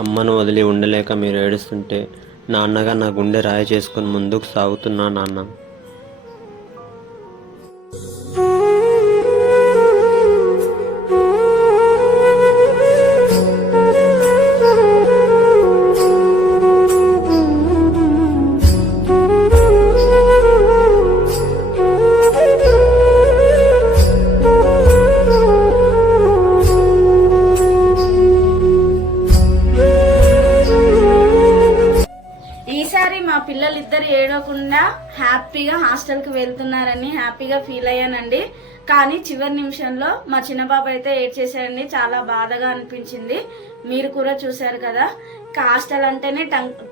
అమ్మను వదిలి ఉండలేక మీరు ఏడుస్తుంటే నాన్నగా నా గుండె రాయి చేసుకుని ముందుకు సాగుతున్నా నాన్న. ఈసారి మా పిల్లలిద్దరు ఏడవకుండా హ్యాపీగా హాస్టల్కి వెళ్తున్నారని హ్యాపీగా ఫీల్ అయ్యానండి. కానీ చివరి నిమిషంలో మా చిన్నబాబు అయితే ఏడ్చేసాడండి. చాలా బాధగా అనిపించింది. మీరు కూడా చూశారు కదా. హాస్టల్ అంటేనే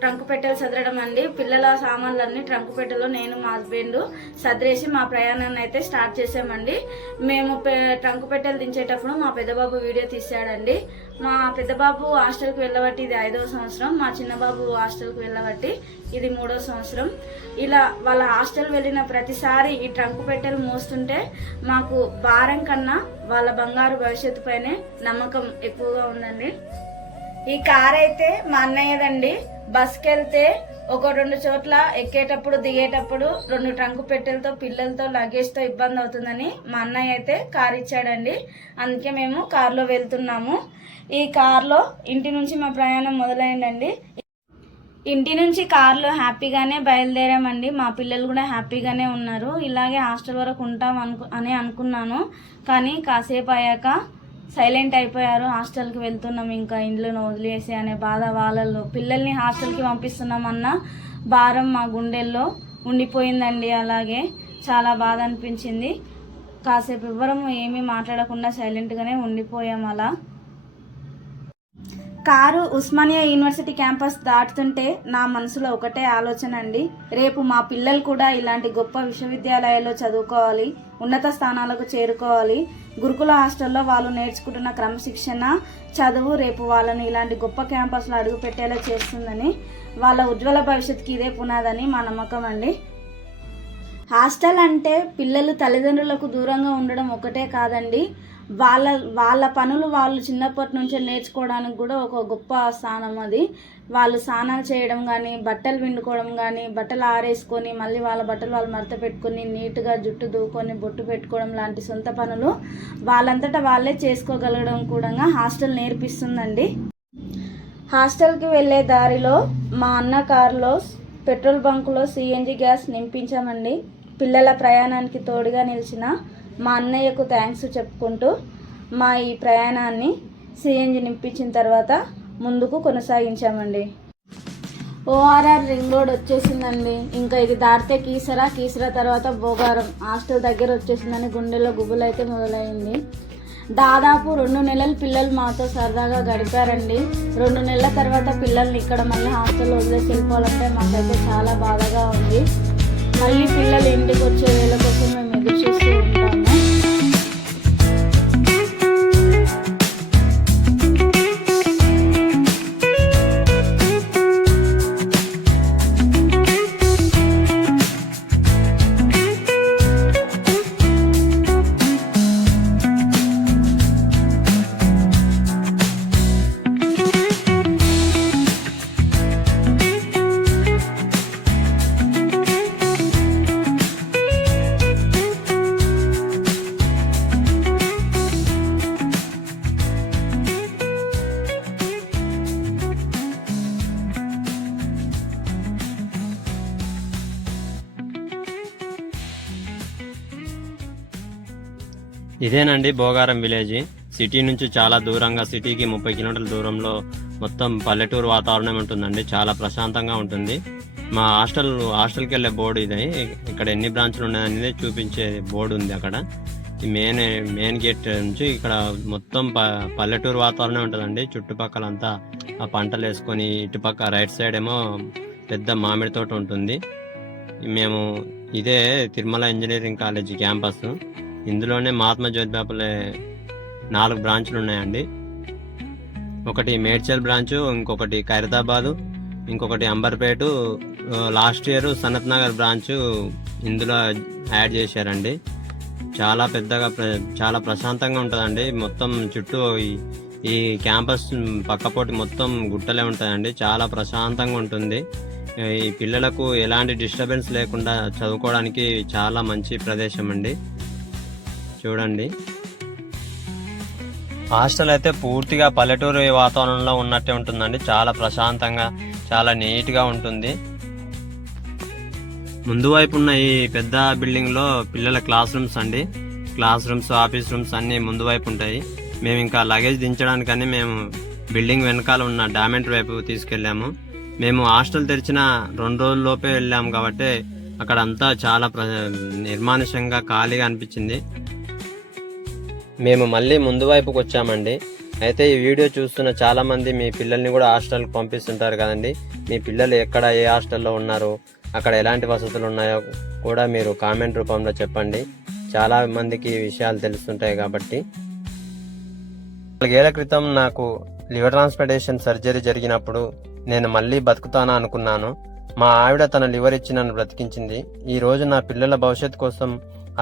ట్రంక్ పెట్టెలు సదరడం అండి. పిల్లల సామాన్లన్నీ ట్రంక్ పెట్టెలో నేను మా హస్బెండ్ సదిరేసి మా ప్రయాణాన్ని అయితే స్టార్ట్ చేసామండి. మేము ట్రంక్ పెట్టెలు దించేటప్పుడు మా పెద్దబాబు వీడియో తీసాడండి. మా పెద్దబాబు హాస్టల్కి వెళ్ళబట్టి ఇది 5వ సంవత్సరం, మా చిన్నబాబు హాస్టల్కి వెళ్ళబట్టి ఇది 3వ సంవత్సరం. ఇలా వాళ్ళ హాస్టల్ వెళ్ళిన ప్రతిసారి ఈ ట్రంక్ పెట్టెలు మోస్తుంటే మాకు భారం కన్నా వాళ్ళ బంగారు భవిష్యత్తు పైనే నమ్మకం ఎక్కువగా ఉందండి. ఈ కార్ అయితే మా అన్నయ్యదండి. బస్కి వెళ్తే ఒక 2 చోట్ల ఎక్కేటప్పుడు దిగేటప్పుడు 2 ట్రంక్ పెట్టెలతో పిల్లలతో లగేజ్తో ఇబ్బంది అవుతుందని మా అన్నయ్య అయితే కార్ ఇచ్చాడండి. అందుకే మేము కార్లో వెళ్తున్నాము. ఈ కార్లో ఇంటి నుంచి మా ప్రయాణం మొదలైందండి. ఇంటి నుంచి కార్లో హ్యాపీగానే బయలుదేరామండి. మా పిల్లలు కూడా హ్యాపీగానే ఉన్నారు. ఇలాగే హాస్టల్ వరకు ఉంటాం అని అనుకున్నాను. కానీ కాసేపు అయ్యాక సైలెంట్ అయిపోయారు. హాస్టల్కి వెళ్తున్నాం ఇంకా ఇండ్లను వదిలేసి అనే బాధ వాళ్ళల్లో. పిల్లల్ని హాస్టల్కి పంపిస్తున్నామన్న భారం మా గుండెల్లో ఉండిపోయిందండి. అలాగే చాలా బాధ అనిపించింది. కాసేపు ఎవ్వరం ఏమీ మాట్లాడకుండా సైలెంట్గానే ఉండిపోయాం. అలా కారు ఉస్మానియా యూనివర్సిటీ క్యాంపస్ దాటుతుంటే నా మనసులో ఒకటే ఆలోచన అండి. రేపు మా పిల్లలు కూడా ఇలాంటి గొప్ప విశ్వవిద్యాలయాల్లో చదువుకోవాలి, ఉన్నత స్థానాలకు చేరుకోవాలి. గురుకుల హాస్టల్లో వాళ్ళు నేర్చుకుంటున్న క్రమశిక్షణ చదువు రేపు వాళ్ళని ఇలాంటి గొప్ప క్యాంపస్లో అడుగు పెట్టేలా చేస్తుందని, వాళ్ళ ఉజ్వల భవిష్యత్తుకి ఇదే పునాదని మా నమ్మకం అండి. హాస్టల్ అంటే పిల్లలు తల్లిదండ్రులకు దూరంగా ఉండడం ఒకటే కాదండి, వాళ్ళ పనులు వాళ్ళు చిన్నప్పటి నుంచే నేర్చుకోవడానికి కూడా ఒక గొప్ప స్థానం అది. వాళ్ళు స్నానాలు చేయడం కానీ, బట్టలు పిండుకోవడం కానీ, బట్టలు ఆరేసుకొని మళ్ళీ వాళ్ళ బట్టలు వాళ్ళు మడత పెట్టుకొని నీట్గా జుట్టు దూకొని బొట్టు పెట్టుకోవడం లాంటి సొంత పనులు వాళ్ళంతటా వాళ్ళే చేసుకోగలగడం కూడా హాస్టల్ నేర్పిస్తుందండి. హాస్టల్కి వెళ్ళే దారిలో మా అన్న కారులో పెట్రోల్ బంకులో సిఎన్జి గ్యాస్ నింపించామండి. పిల్లల ప్రయాణానికి తోడుగా నిలిచిన మా అన్నయ్యకు థ్యాంక్స్ చెప్పుకుంటూ మా ఈ ప్రయాణాన్ని సిఎన్జి నింపించిన తర్వాత ముందుకు కొనసాగించామండి. ఓఆర్ఆర్ రింగ్ రోడ్ వచ్చేసిందండి. ఇంకా ఇది దాటితే కీసరా తర్వాత బోగారం హాస్టల్ దగ్గర వచ్చేసిందని గుండెల్లో గుబులు అయితే మొదలైంది. దాదాపు 2 నెలలు పిల్లలు మాతో సరదాగా గడిపారండి. 2 నెలల తర్వాత పిల్లల్ని ఇక్కడ మళ్ళీ హాస్టల్లో వదిలేసి వెళ్ళిపోవాలంటే మాకైతే చాలా బాధగా ఉంది. మళ్ళీ పిల్లలు ఇంటికి వచ్చే వేళ కోసం మేము ఎదురు చూస్తూ ఉంటాము. ఇదేనండి భోగారం విలేజ్. సిటీ నుంచి చాలా దూరంగా, సిటీకి 30 కిలోమీటర్ల దూరంలో మొత్తం పల్లెటూరు వాతావరణం ఉంటుందండి. చాలా ప్రశాంతంగా ఉంటుంది. మా హాస్టల్కి వెళ్ళే బోర్డు ఇది. ఇక్కడ ఎన్ని బ్రాంచ్లు ఉన్నాయనేది చూపించే బోర్డు ఉంది అక్కడ. ఈ మెయిన్ గేట్ నుంచి ఇక్కడ మొత్తం పల్లెటూరు వాతావరణం ఉంటుందండి. చుట్టుపక్కలంతా ఆ పంటలు వేసుకొని, ఇటుపక్క రైట్ సైడ్ ఏమో పెద్ద మామిడి తోట ఉంటుంది. మేము ఇదే తిరుమల ఇంజనీరింగ్ కాలేజీ క్యాంపస్. ఇందులోనే మహాత్మా జ్యోతిబాపులే 4 బ్రాంచ్లు ఉన్నాయండి. ఒకటి మేడ్చల్ బ్రాంచు, ఇంకొకటి ఖైరతాబాదు, ఇంకొకటి Amberpet, last year Sanath Nagar branch ఇందులో యాడ్ చేశారండి. చాలా పెద్దగా చాలా ప్రశాంతంగా ఉంటుందండి. మొత్తం చుట్టూ ఈ క్యాంపస్ పక్కపోటి మొత్తం గుట్టలే ఉంటాయండి. చాలా ప్రశాంతంగా ఉంటుంది. ఈ పిల్లలకు ఎలాంటి డిస్టర్బెన్స్ లేకుండా చదువుకోవడానికి చాలా మంచి ప్రదేశం అండి. చూడండి, హాస్టల్ అయితే పూర్తిగా పల్లెటూరు వాతావరణంలో ఉన్నట్టే ఉంటుందండి. చాలా ప్రశాంతంగా, చాలా నీట్గా ఉంటుంది. ముందు వైపు ఉన్న ఈ పెద్ద బిల్డింగ్లో పిల్లల క్లాస్ రూమ్స్ అండి. క్లాస్ రూమ్స్, ఆఫీస్ రూమ్స్ అన్నీ ముందు వైపు ఉంటాయి. మేము ఇంకా లగేజ్ దించడానికని మేము బిల్డింగ్ వెనకాల ఉన్న డామెంటరీ వైపు తీసుకెళ్ళాము. మేము హాస్టల్ తెరిచిన 2 రోజుల్లోపే వెళ్ళాము కాబట్టి అక్కడ అంతా చాలా నిర్మానుష్యంగా ఖాళీగా అనిపించింది. మేము మళ్ళీ ముందు వైపుకి వచ్చామండి. అయితే ఈ వీడియో చూస్తున్న చాలామంది మీ పిల్లల్ని కూడా హాస్టల్కి పంపిస్తుంటారు కదండి. మీ పిల్లలు ఎక్కడ, ఏ హాస్టల్లో ఉన్నారు, అక్కడ ఎలాంటి వసతులు ఉన్నాయో కూడా మీరు కామెంట్ రూపంలో చెప్పండి. చాలా మందికి ఈ విషయాలు తెలుస్తుంటాయి కాబట్టి. 4 ఏళ్ల క్రితం నాకు లివర్ ట్రాన్స్ప్లాంటేషన్ సర్జరీ జరిగినప్పుడు నేను మళ్ళీ బతుకుతానా అనుకున్నాను. మా ఆవిడ తన లివర్ ఇచ్చి నన్ను బ్రతికించింది. ఈ రోజు నా పిల్లల భవిష్యత్తు కోసం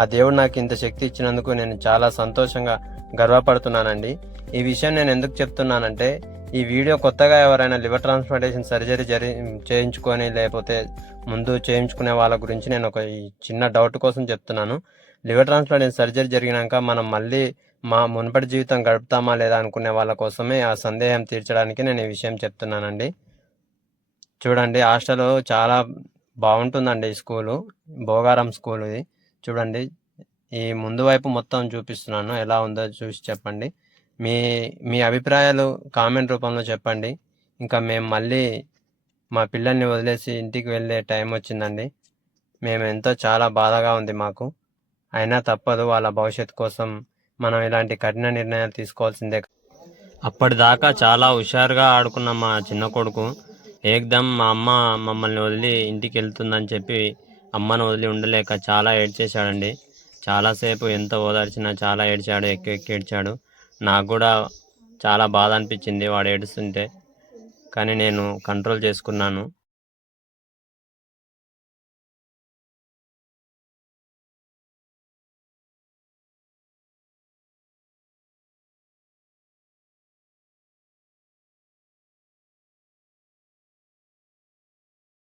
ఆ దేవుడు నాకు ఇంత శక్తి ఇచ్చినందుకు నేను చాలా సంతోషంగా గర్వపడుతున్నానండి. ఈ విషయం నేను ఎందుకు చెప్తున్నానంటే, ఈ వీడియో కొత్తగా ఎవరైనా లివర్ ట్రాన్స్ప్లాంటేషన్ సర్జరీ చేయించుకొని లేకపోతే ముందు చేయించుకునే వాళ్ళ గురించి నేను ఒక చిన్న డౌట్ కోసం చెప్తున్నాను. లివర్ ట్రాన్స్ప్లాంటేషన్ సర్జరీ జరిగినాక మనం మళ్ళీ మా మునుపటి జీవితం గడుపుతామా లేదా అనుకునే వాళ్ళ కోసమే ఆ సందేహం తీర్చడానికి నేను ఈ విషయం చెప్తున్నానండి. చూడండి, హాస్టల్ చాలా బాగుంటుందండి. ఈ స్కూలు భోగారం స్కూల్ ఇది. చూడండి, ఈ ముందు వైపు మొత్తం చూపిస్తున్నాను, ఎలా ఉందో చూసి చెప్పండి. మీ మీ అభిప్రాయాలు కామెంట్ రూపంలో చెప్పండి. ఇంకా మేము మళ్ళీ మా పిల్లల్ని వదిలేసి ఇంటికి వెళ్ళే టైం వచ్చిందండి. మేము ఎంతో చాలా బాధగా ఉంది మాకు. అయినా తప్పదు, వాళ్ళ భవిష్యత్తు కోసం మనం ఇలాంటి కఠిన నిర్ణయాలు తీసుకోవాల్సిందే. అప్పటిదాకా చాలా హుషారుగా ఆడుకున్న మా చిన్న కొడుకు ఏకదమ్ మా అమ్మ మమ్మల్ని వదిలి ఇంటికి వెళ్తుందని చెప్పి అమ్మను వదిలి ఉండలేక చాలా ఏడ్చేశాడండి. చాలాసేపు ఎంత ఓదార్చినా చాలా ఏడ్చాడు, ఎక్కి ఎక్కి ఏడ్చాడు. నాకు కూడా చాలా బాధ అనిపించింది వాడు ఏడుస్తుంటే, కానీ నేను కంట్రోల్ చేసుకున్నాను.